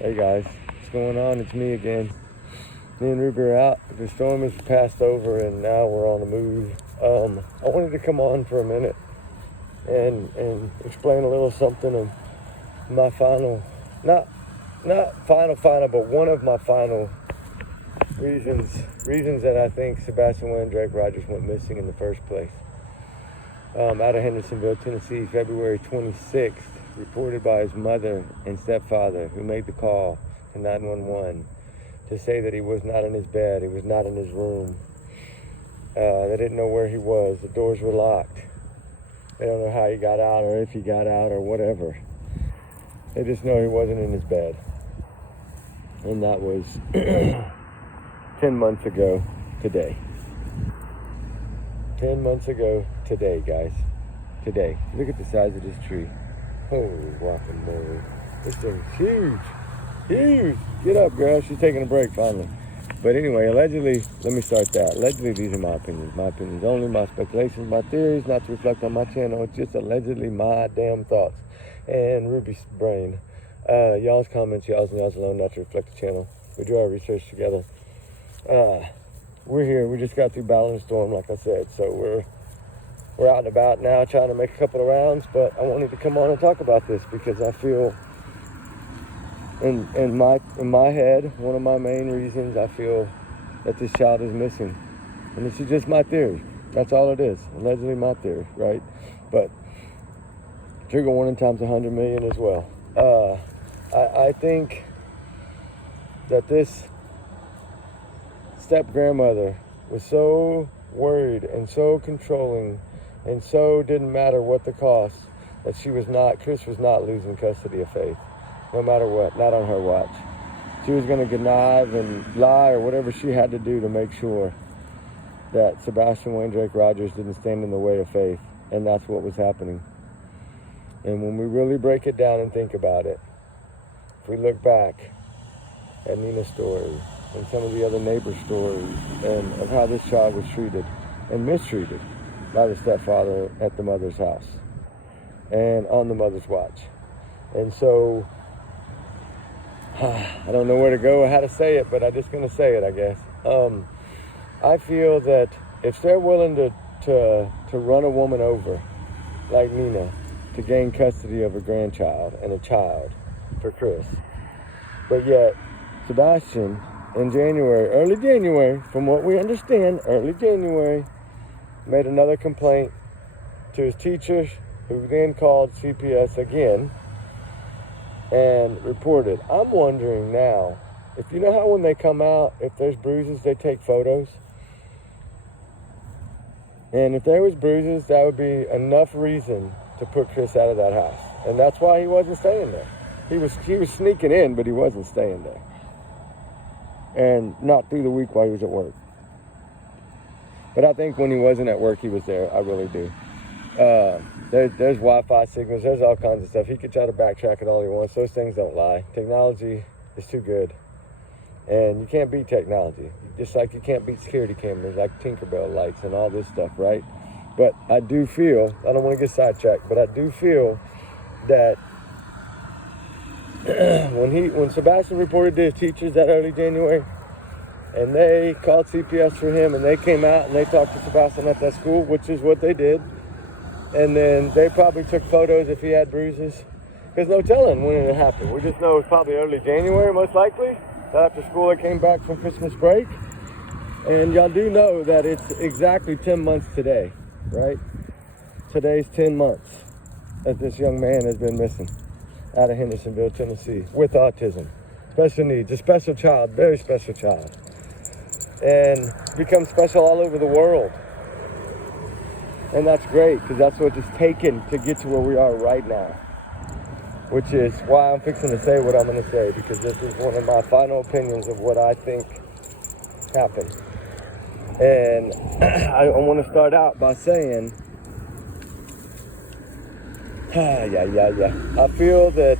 Hey guys, what's going on? It's me again. Me and Ruby are out. The storm has passed over and now we're on the move. I wanted to come on for a minute and explain a little something of my final, not final, but one of my final reasons that I think Sebastin Drake Rogers went missing in the first place. Out of Hendersonville, Tennessee, February 26th. Reported by his mother and stepfather, who made the call to 911 to say that he was not in his bed, he was not in his room. They didn't know where he was. The doors were locked. They don't know how he got out or if he got out or whatever. They just know he wasn't in his bed. And that was 10 months ago today. 10 months ago today, guys. Today. Look at the size of this tree. Holy guacamole. This thing's huge. Huge. Get up, girl. She's taking a break finally. But anyway, allegedly, let me start that. Allegedly, these are my opinions. My opinions only, my speculations, my theories, not to reflect on my channel. It's just allegedly my damn thoughts. And Ruby's brain. Y'all's comments, y'all's alone, not to reflect the channel. We do our research together. We're here. We just got through battling the storm, like I said. So we're out and about now trying to make a couple of rounds, but I wanted to come on and talk about this because I feel in my head, one of my main reasons I feel that this child is missing. And this is just my theory. That's all it is. Allegedly my theory, right? But trigger warning times 100 million as well. I think that this step-grandmother was so worried and so controlling and so didn't matter what the cost, that Chris was not losing custody of Faith, no matter what, not on her watch. She was going to connive and lie or whatever she had to do to make sure that Sebastin Drake Rogers didn't stand in the way of Faith, and that's what was happening. And when we really break it down and think about it, if we look back at Nina's story and some of the other neighbor stories and of how this child was treated and mistreated by the stepfather at the mother's house and on the mother's watch. And so, I don't know where to go or how to say it, but I'm just going to say it, I guess. I feel that if they're willing to run a woman over, like Nina, to gain custody of a grandchild and a child for Chris, but yet Sebastin in early January, from what we understand, early January, made another complaint to his teachers, who then called CPS again and reported. I'm wondering now, if you know how when they come out, if there's bruises, they take photos. And if there was bruises, that would be enough reason to put Chris out of that house. And that's why he wasn't staying there. He was sneaking in, but he wasn't staying there. And not through the week while he was at work. But I think when he wasn't at work, he was there. I really do. There's Wi-Fi signals. There's all kinds of stuff. He could try to backtrack it all he wants. Those things don't lie. Technology is too good. And you can't beat technology. Just like you can't beat security cameras, like Tinkerbell lights and all this stuff, right? But I do feel, I don't want to get sidetracked, but I do feel that when Sebastin reported to his teachers that early January, and they called CPS for him, and they came out and they talked to Sebastin at that school, which is what they did. And then they probably took photos if he had bruises. There's no telling when it happened. We just know it's probably early January, most likely. After school, I came back from Christmas break. And y'all do know that it's exactly 10 months today, right? Today's 10 months that this young man has been missing out of Hendersonville, Tennessee, with autism, special needs, a special child, very special child. And become special all over the world. And that's great, because that's what it's taken to get to where we are right now. Which is why I'm fixing to say what I'm going to say, because this is one of my final opinions of what I think happened. And I want to start out by saying, I feel that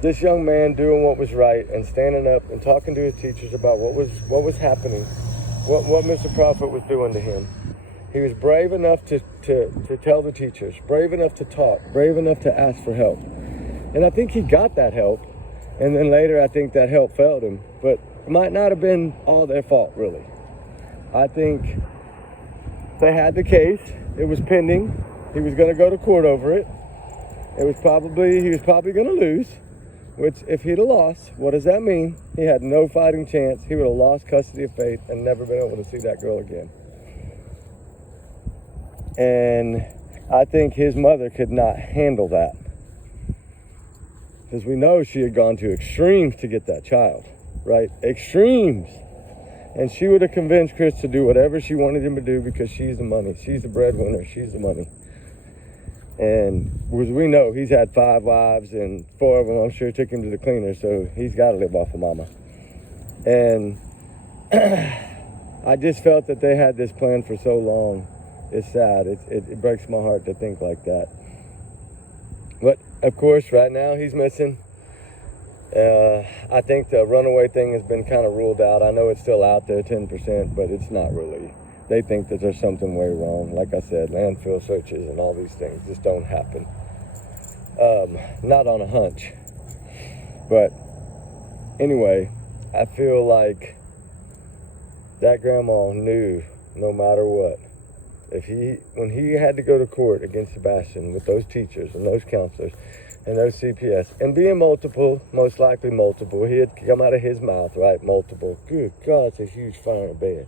this young man doing what was right and standing up and talking to his teachers about what was happening, what Mr. Prophet was doing to him. He was brave enough to tell the teachers, brave enough to talk, brave enough to ask for help. And I think he got that help. And then later, I think that help failed him. But it might not have been all their fault, really. I think they had the case. It was pending. He was going to go to court over it. He was probably going to lose. Which, if he'd have lost, what does that mean? He had no fighting chance. He would have lost custody of Faith and never been able to see that girl again. And I think his mother could not handle that. Because we know she had gone to extremes to get that child, right? Extremes. And she would have convinced Chris to do whatever she wanted him to do because she's the money. She's the breadwinner. She's the money. And as we know, he's had 5 wives, and 4 of them, I'm sure, took him to the cleaner, so he's got to live off of mama. And I just felt that they had this plan for so long. It's sad. It breaks my heart to think like that. But, of course, right now he's missing. I think the runaway thing has been kind of ruled out. I know it's still out there, 10%, but it's not really. They think that there's something way wrong. Like I said, landfill searches and all these things just don't happen. Not on a hunch. But anyway, I feel like that grandma knew no matter what. When he had to go to court against Sebastin with those teachers and those counselors and those CPS, and being multiple, most likely multiple, he had come out of his mouth, right, multiple. Good God, it's a huge fire in bed.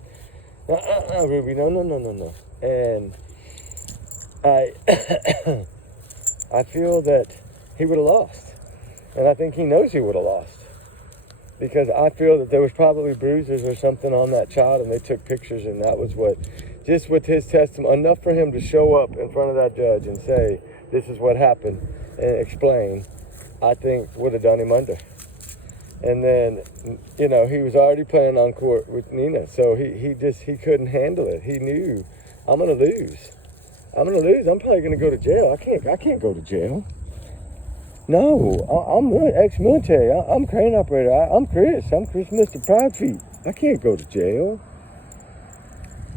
Ruby, no. And I feel that he would have lost. And I think he knows he would have lost. Because I feel that there was probably bruises or something on that child, and they took pictures, and that was what, just with his testimony, enough for him to show up in front of that judge and say, this is what happened, and explain, I think would have done him under. And then, he was already planning on court with Nina. So he couldn't handle it. He knew, I'm going to lose. I'm probably going to go to jail. I can't go to jail. No, I'm ex-military. I'm crane operator. I'm Chris, Mr. Proudfeet. I can't go to jail.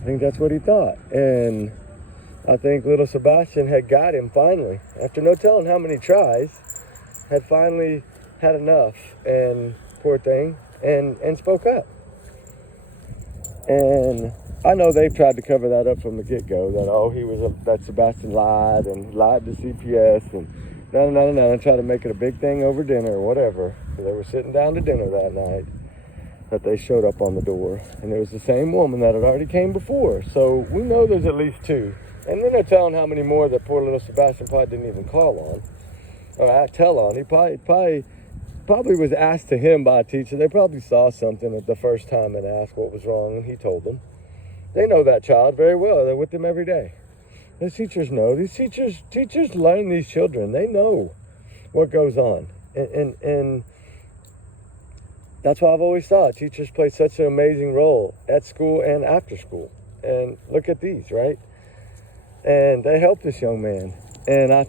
I think that's what he thought. And I think little Sebastin had got him finally. After no telling how many tries, had finally had enough, and poor thing, and spoke up. And I know they've tried to cover that up from the get-go, that Sebastin lied and lied to CPS and try to make it a big thing over dinner or whatever. They were sitting down to dinner that night that they showed up on the door, and it was the same woman that had already came before. So we know there's at least 2. And then they're telling how many more that poor little Sebastin probably didn't even call on. Or tell on. He probably was asked to him by a teacher. They probably saw something at the first time and asked what was wrong, and he told them. They know that child very well. They're with them every day. Those teachers know. These teachers learn these children. They know what goes on. And that's why I've always thought teachers play such an amazing role at school and after school. And look at these, right? And they helped this young man. And I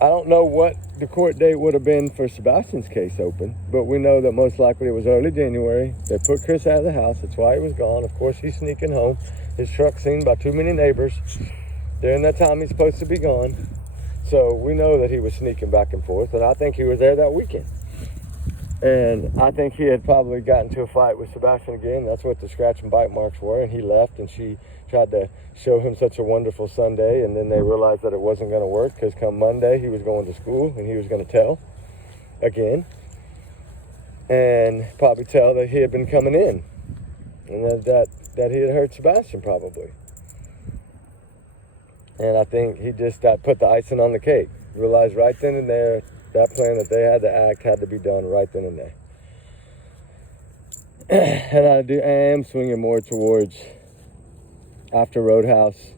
don't know what the court date would have been for Sebastin's case open, but we know that most likely it was early January. They put Chris out of the house. That's why he was gone. Of course, he's sneaking home. His truck seen by too many neighbors. During that time, he's supposed to be gone. So we know that he was sneaking back and forth, and I think he was there that weekend. And I think he had probably gotten into a fight with Sebastin again. That's what the scratch and bite marks were, and he left, and she tried to show him such a wonderful Sunday, and then they realized that it wasn't going to work because come Monday he was going to school and he was going to tell again, and probably tell that he had been coming in and that he had hurt Sebastin probably. And I think he just put the icing on the cake, realized right then and there that plan that they had to act had to be done right then and there. And I am swinging more towards after Roadhouse.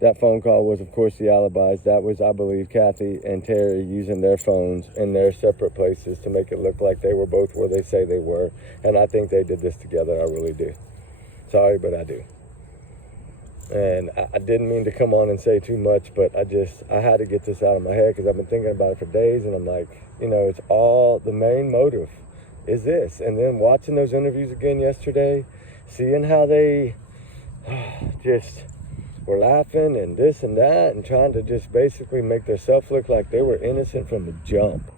That phone call was, of course, the alibis. That was, I believe, Kathy and Terry using their phones in their separate places to make it look like they were both where they say they were. And I think they did this together. I really do. Sorry, but I do. And I didn't mean to come on and say too much, but I had to get this out of my head because I've been thinking about it for days, and I'm like, it's all, the main motive is this. And then watching those interviews again yesterday, seeing how they just were laughing and this and that and trying to just basically make themselves look like they were innocent from the jump.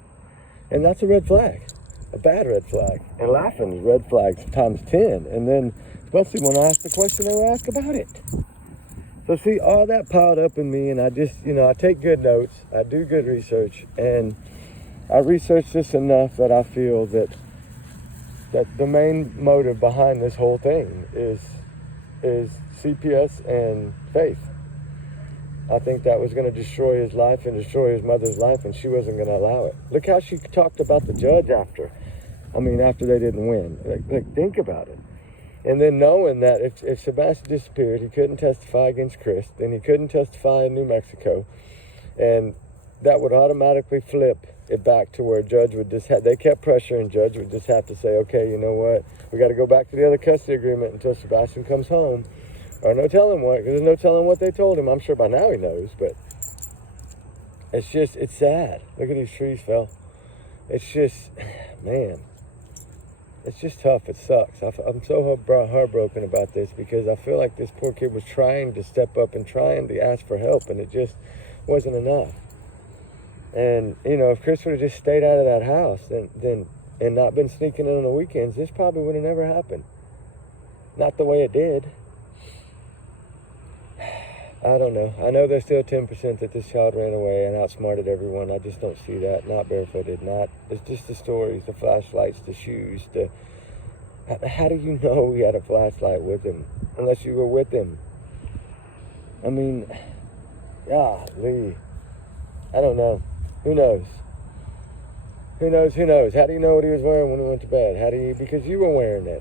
And that's a red flag, a bad red flag. And laughing is red flags times 10. And then, especially when I ask the question, they will ask about it. So see, all that piled up in me, and I just, I take good notes, I do good research, and I research this enough that I feel that the main motive behind this whole thing is CPS and faith. I think that was going to destroy his life and destroy his mother's life, and she wasn't going to allow it. Look how she talked about the judge after they didn't win. Like think about it. And then knowing that if Sebastin disappeared, he couldn't testify against Chris, then he couldn't testify in New Mexico, and that would automatically flip it back to where Judge would just they kept pressuring, Judge would just have to say, okay, you know what, we got to go back to the other custody agreement until Sebastin comes home, or no telling what, because there's no telling what they told him. I'm sure by now he knows, but it's sad. Look at these trees, Phil. It's just, man. It's just tough. It sucks. I'm so heartbroken about this because I feel like this poor kid was trying to step up and trying to ask for help, and it just wasn't enough. And, if Chris would have just stayed out of that house and not been sneaking in on the weekends, this probably would have never happened. Not the way it did. I don't know. I know there's still 10% that this child ran away and outsmarted everyone. I just don't see that. Not barefooted. It's just the stories, the flashlights, the shoes. How do you know he had a flashlight with him unless you were with him? I mean, golly. I don't know. Who knows? Who knows? How do you know what he was wearing when he went to bed? Because you were wearing it.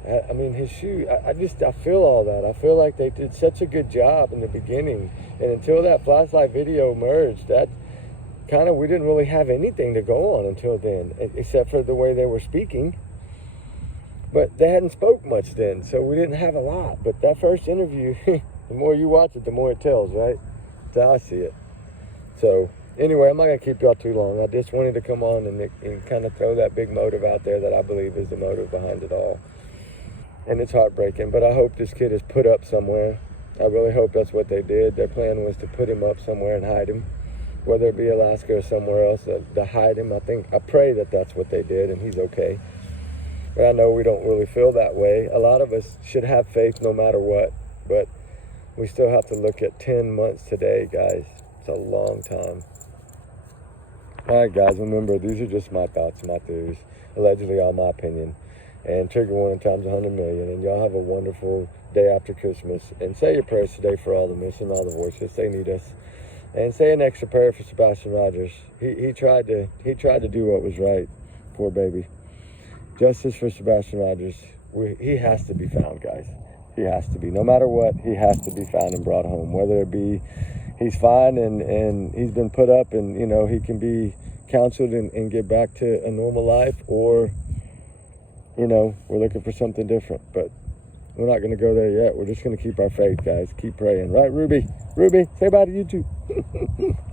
His shoe, I feel all that. I feel like they did such a good job in the beginning. And until that flashlight video emerged, that we didn't really have anything to go on until then, except for the way they were speaking. But they hadn't spoke much then, so we didn't have a lot. But that first interview, the more you watch it, the more it tells, right? That's how I see it. So, anyway, I'm not going to keep y'all too long. I just wanted to come on and kind of throw that big motive out there that I believe is the motive behind it all. And it's heartbreaking, but I hope this kid is put up somewhere. I really hope that's what they did. Their plan was to put him up somewhere and hide him, whether it be Alaska or somewhere else, to hide him. I pray that that's what they did and he's okay. But I know we don't really feel that way. A lot of us should have faith no matter what, but we still have to look at 10 months today, guys. It's a long time. All right, guys, remember, these are just my thoughts, my theories, allegedly all my opinion, and trigger warning times 100 million, and y'all have a wonderful day after Christmas, and say your prayers today for all the missing, all the voiceless, they need us, and say an extra prayer for Sebastin Rogers. He tried to do what was right, poor baby. Justice for Sebastin Rogers. He has to be found, guys. He has to be. No matter what, he has to be found and brought home, whether it be he's fine and he's been put up and, he can be counseled and get back to a normal life, or, we're looking for something different. But we're not going to go there yet. We're just going to keep our faith, guys. Keep praying. Right, Ruby? Ruby, say bye to YouTube.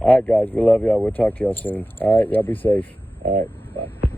All right, guys. We love y'all. We'll talk to y'all soon. All right. Y'all be safe. All right. Bye.